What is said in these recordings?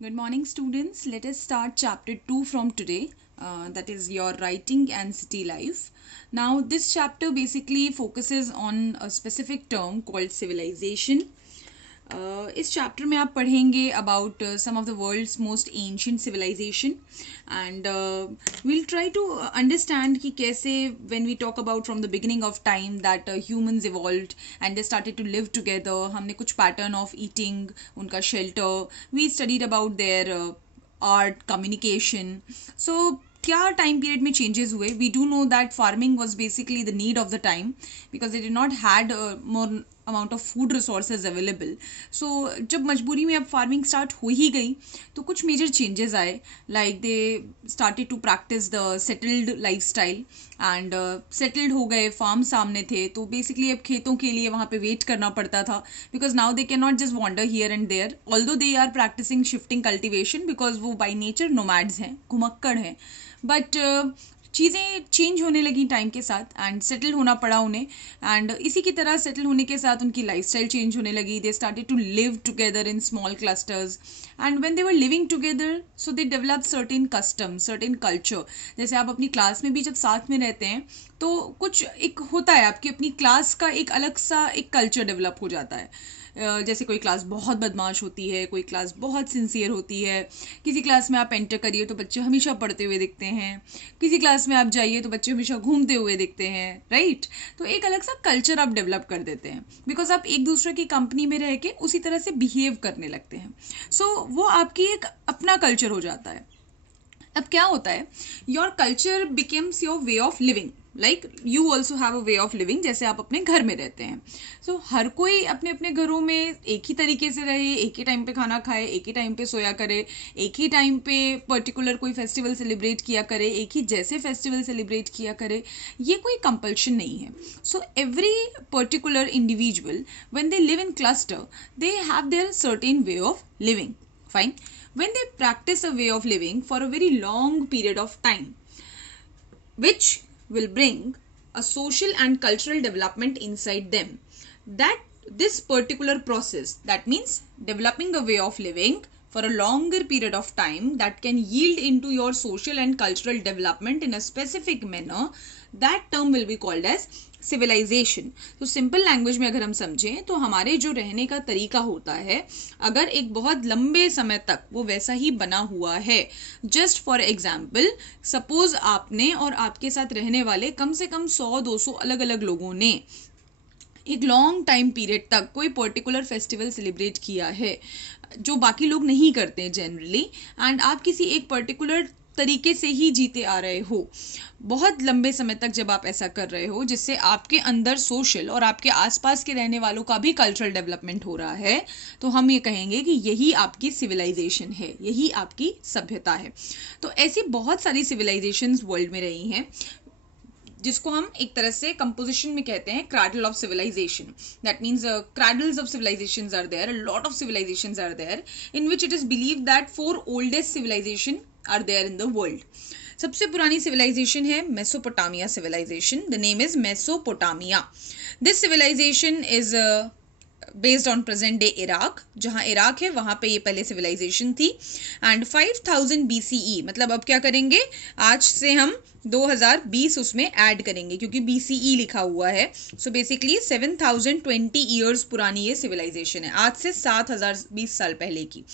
Good morning, students. Let us start chapter 2 from today. That is your writing and city life. Now, this chapter basically focuses on a specific term called civilization. इस chapter में आप पढ़ेंगे about some of the world's most ancient civilization and we'll try to understand कि कैसे when we talk about from the beginning of time that humans evolved and they started to live together. हमने कुछ pattern of eating, उनका shelter, we studied about their art, communication. So क्या time period में changes हुए? We do know that farming was basically the need of the time because they did not had more amount of food resources available. So जब मजबूरी में अब farming start हो ही गई तो कुछ मेजर चेंजेस आए. Like they started to practice the settled lifestyle and settled हो गए. फार्म सामने थे तो बेसिकली अब खेतों के लिए वहाँ पे वेट करना पड़ता था because now they can not just wander here and there although they are practicing shifting cultivation because वो बाई नेचर नोमैड्स हैं, घुमक्कड़ हैं. बट चीज़ें चेंज होने लगी टाइम के साथ एंड सेटल होना पड़ा उन्हें. एंड इसी की तरह सेटल होने के साथ उनकी लाइफस्टाइल चेंज होने लगी. They started to live together in small clusters and when they were living together so they develop certain custom, certain culture. जैसे आप अपनी क्लास में भी जब साथ में रहते हैं तो कुछ एक होता है, आपकी अपनी क्लास का एक अलग सा एक कल्चर डेवलप हो जाता है. जैसे कोई क्लास बहुत बदमाश होती है, कोई क्लास बहुत सिंसियर होती है. किसी क्लास में आप एंटर करिए तो बच्चे हमेशा पढ़ते हुए दिखते हैं, किसी क्लास में आप जाइए तो बच्चे हमेशा घूमते हुए दिखते हैं, राइट? तो एक अलग सा कल्चर आप डेवलप कर देते हैं बिकॉज आप एक दूसरे की कंपनी में रह के उसी तरह से बिहेव करने लगते हैं. सो वो आपकी एक अपना कल्चर हो जाता है. अब क्या होता है, your culture becomes your way of living. Like you also have a way of living. जैसे आप अपने घर में रहते हैं सो हर कोई अपने अपने घरों में एक ही तरीके से रहे, एक ही टाइम पे खाना खाए, एक ही टाइम पे सोया करे, एक ही टाइम पे पर्टिकुलर कोई फेस्टिवल सेलिब्रेट किया करे, एक ही जैसे फेस्टिवल सेलिब्रेट किया करे. ये कोई कंपल्शन नहीं है. So every particular individual when they live in cluster they have their certain way of living. Fine. When they practice a way of living for a very long period of time, which will bring a social and cultural development inside them, that this particular process, that means developing a way of living for a longer period of time that can yield into your social and cultural development in a specific manner, that term will be called as civilisation. तो simple language में अगर हम समझें तो हमारे जो रहने का तरीका होता है अगर एक बहुत लंबे समय तक वो वैसा ही बना हुआ है. जस्ट फॉर एग्जाम्पल, सपोज आपने और आपके साथ रहने वाले कम से कम 100-200 अलग अलग लोगों ने एक लॉन्ग टाइम पीरियड तक कोई पर्टिकुलर फेस्टिवल सेलिब्रेट किया है जो बाकी लोग नहीं करते जनरली, एंड आप किसी एक पर्टिकुलर तरीके से ही जीते आ रहे हो बहुत लंबे समय तक. जब आप ऐसा कर रहे हो जिससे आपके अंदर सोशल और आपके आसपास के रहने वालों का भी कल्चरल डेवलपमेंट हो रहा है, तो हम ये कहेंगे कि यही आपकी सिविलाइजेशन है, यही आपकी सभ्यता है. तो ऐसी बहुत सारी सिविलाइजेशंस वर्ल्ड में रही हैं जिसको हम एक तरह से कंपोजिशन में कहते हैं cradle of civilization. That means cradles of civilizations are there, a lot of civilizations are there in which it is believed that 4 oldest civilization are there in the world. सबसे पुरानी सिविलाइजेशन है Mesopotamia civilisation. The name is Mesopotamia. This civilisation is based on present day Iraq. जहाँ Iraq है वहाँ पे ये पहले civilisation थी. एंड 5000 BCE, मतलब अब क्या करेंगे, आज से हम 2020 उसमें ऐड करेंगे क्योंकि BCE लिखा हुआ है. सो बेसिकली 7020 ईयर्स पुरानी ये सिविलाइजेशन है, आज से 7020 साल पहले की.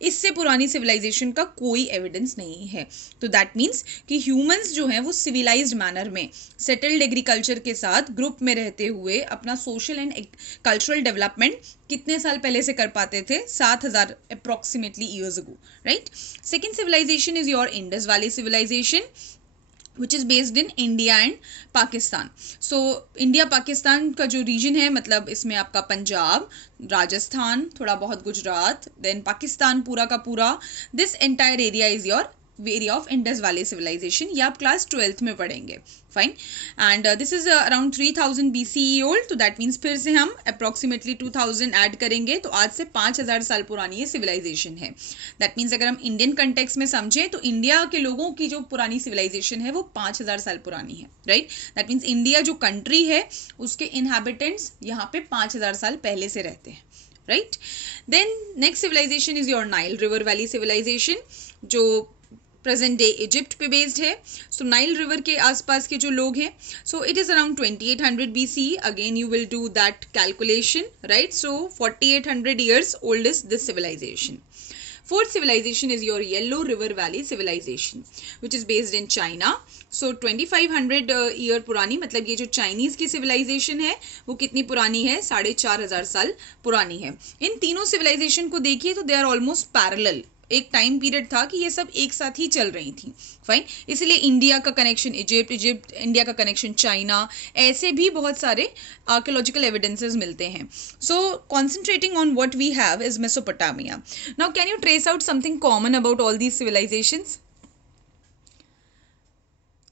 इससे पुरानी सिविलाइजेशन का कोई एविडेंस नहीं है. तो दैट मीन्स कि ह्यूमंस जो हैं वो सिविलाइज्ड मैनर में सेटल्ड एग्रीकल्चर के साथ ग्रुप में रहते हुए अपना सोशल एंड कल्चरल डेवलपमेंट कितने साल पहले से कर पाते थे? 7000 approximately years ago, right? Second civilisation is your Indus Valley civilisation which is based in India and Pakistan. So India Pakistan का जो रीजन है, मतलब इसमें आपका पंजाब, राजस्थान, थोड़ा बहुत गुजरात, देन पाकिस्तान पूरा का पूरा, this entire area is your area of Indus Valley civilisation. ये आप क्लास 12th में पढ़ेंगे. Fine. And this is around 3000 BCE old. तो दैट मीन्स फिर से हम अप्रोक्सीमेटली 2000 ऐड करेंगे तो आज से 5000 साल पुरानी ये सिविलाइजेशन है. दैट मीन्स अगर हम इंडियन कंटेक्स्ट में समझें तो इंडिया के लोगों की जो पुरानी सिविलाइजेशन है वो 5000 साल पुरानी है, राइट? दैट मीन्स इंडिया जो कंट्री है उसके इनहैबिटेंट्स यहाँ पे 5000 साल पहले से रहते हैं. Right. Then next civilisation is your Nile river valley civilisation, जो प्रेजेंट डे इजिप्ट पे बेस्ड है. सो नाइल रिवर के आसपास के जो लोग हैं, so it is around 2800 BC. Again you will do that calculation, right. So 4800 years old is this civilization. Fourth civilization is your Yellow River Valley civilization, which is based in China. So 2500 year पुरानी, मतलब ये जो Chinese की civilisation है वो कितनी पुरानी है, 4500 साल पुरानी है. इन तीनों सिविलाइजेशन को देखिए तो दे आर ऑलमोस्ट पैरेलल. एक टाइम पीरियड था कि ये सब एक साथ ही चल रही थी. फाइन. इसलिए इंडिया का कनेक्शन इजिप्ट, इंडिया का कनेक्शन चाइना, ऐसे भी बहुत सारे आर्कियोलॉजिकल एविडेंसेस मिलते हैं. So concentrating on what we have is Mesopotamia. Now can you trace out something common about all these civilizations?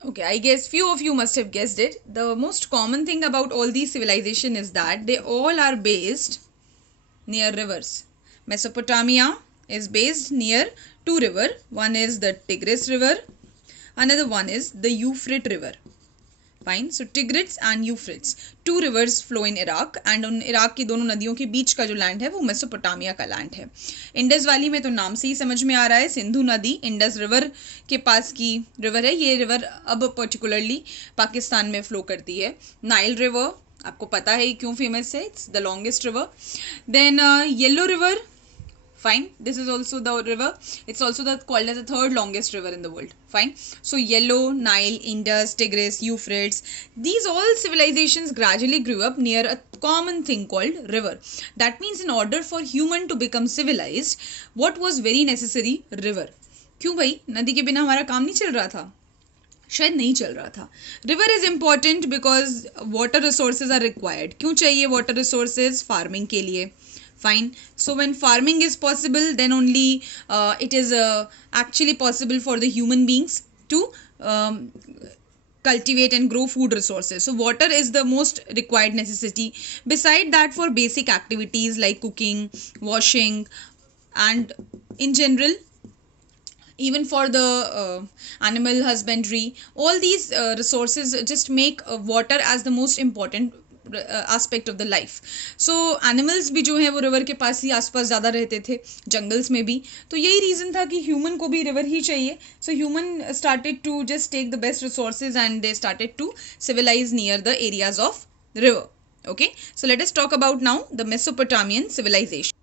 Okay, I guess few of you must have guessed it. The most common thing about all these civilizations is that they all are based near rivers. Mesopotamia is based near two rivers. One is the Tigris river, another one is the Euphrates river. Fine. So Tigris and Euphrates, two rivers flow in Iraq, and उन Iraq की दोनों नदियों के बीच का जो land है वो Mesopotamia का लैंड है. इंडस वैली में तो नाम से ही समझ में आ रहा है, सिंधु नदी इंडस रिवर के पास की रिवर है. ये रिवर अब पर्टिकुलरली पाकिस्तान में फ्लो करती है. नाइल रिवर आपको पता है क्यों फेमस है, it's the longest river. Then Yellow River. Fine. This is also the river. It's also called as the third longest river in the world. Fine. So Yellow, Nile, Indus, Tigris, Euphrates. These all civilizations gradually grew up near a common thing called river. That means in order for human to become civilized, what was very necessary? River. क्यों भाई, नदी के बिना हमारा काम नहीं चल रहा था? शायद नहीं चल रहा था. River is important because water resources are required. क्यों चाहिए वाटर रिसोर्सेज? फार्मिंग के लिए. Fine. So when farming is possible, then only it is actually possible for the human beings to cultivate and grow food resources. So water is the most required necessity. Beside that, for basic activities like cooking, washing, and in general, even for the animal husbandry, all these resources just make water as the most important aspect of the life. So animals भी जो है वो river के पास ही आसपास ज़्यादा रहते थे, jungles में भी. तो यही रीज़न था कि ह्यूमन को भी रिवर ही चाहिए. So human started to just take the best resources and they started to civilise near the areas of river. Okay, so let us talk about now the Mesopotamian civilization.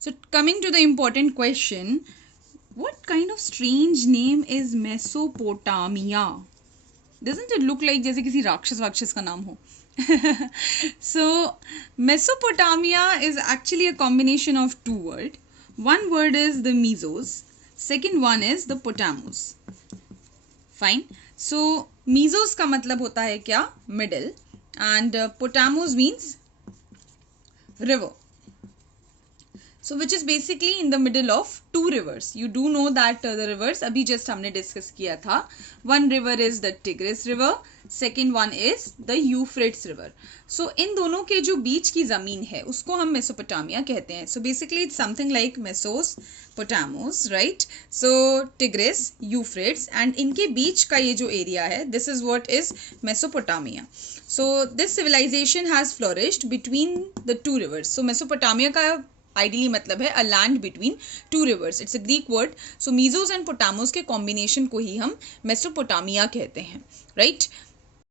So coming to the important question, what kind of strange name is Mesopotamia? Doesn't it look like जैसे किसी राक्षस का नाम हो? So Mesopotamia is actually a combination of two words. One word is the Mesos, second one is the Potamos. Fine. So Mesos का मतलब होता है क्या? Middle. And Potamos means river. So which is basically in the middle of two rivers. You do know that the rivers अभी just हमने discuss किया था. One river is the Tigris river, second one is the Euphrates river. So इन दोनों के जो बीच की ज़मीन है उसको हम मेसोपोटामिया कहते हैं. So basically it's something like Mesos, Potamos, right? So Tigris, Euphrates, and इनके बीच का ये जो area है, this is what is Mesopotamia. So this civilization has flourished between the two rivers. So Mesopotamia का आइडियली मतलब है a land between two rivers. It's a Greek word. So mesos and potamos के combination को ही हम Mesopotamia कहते हैं, right.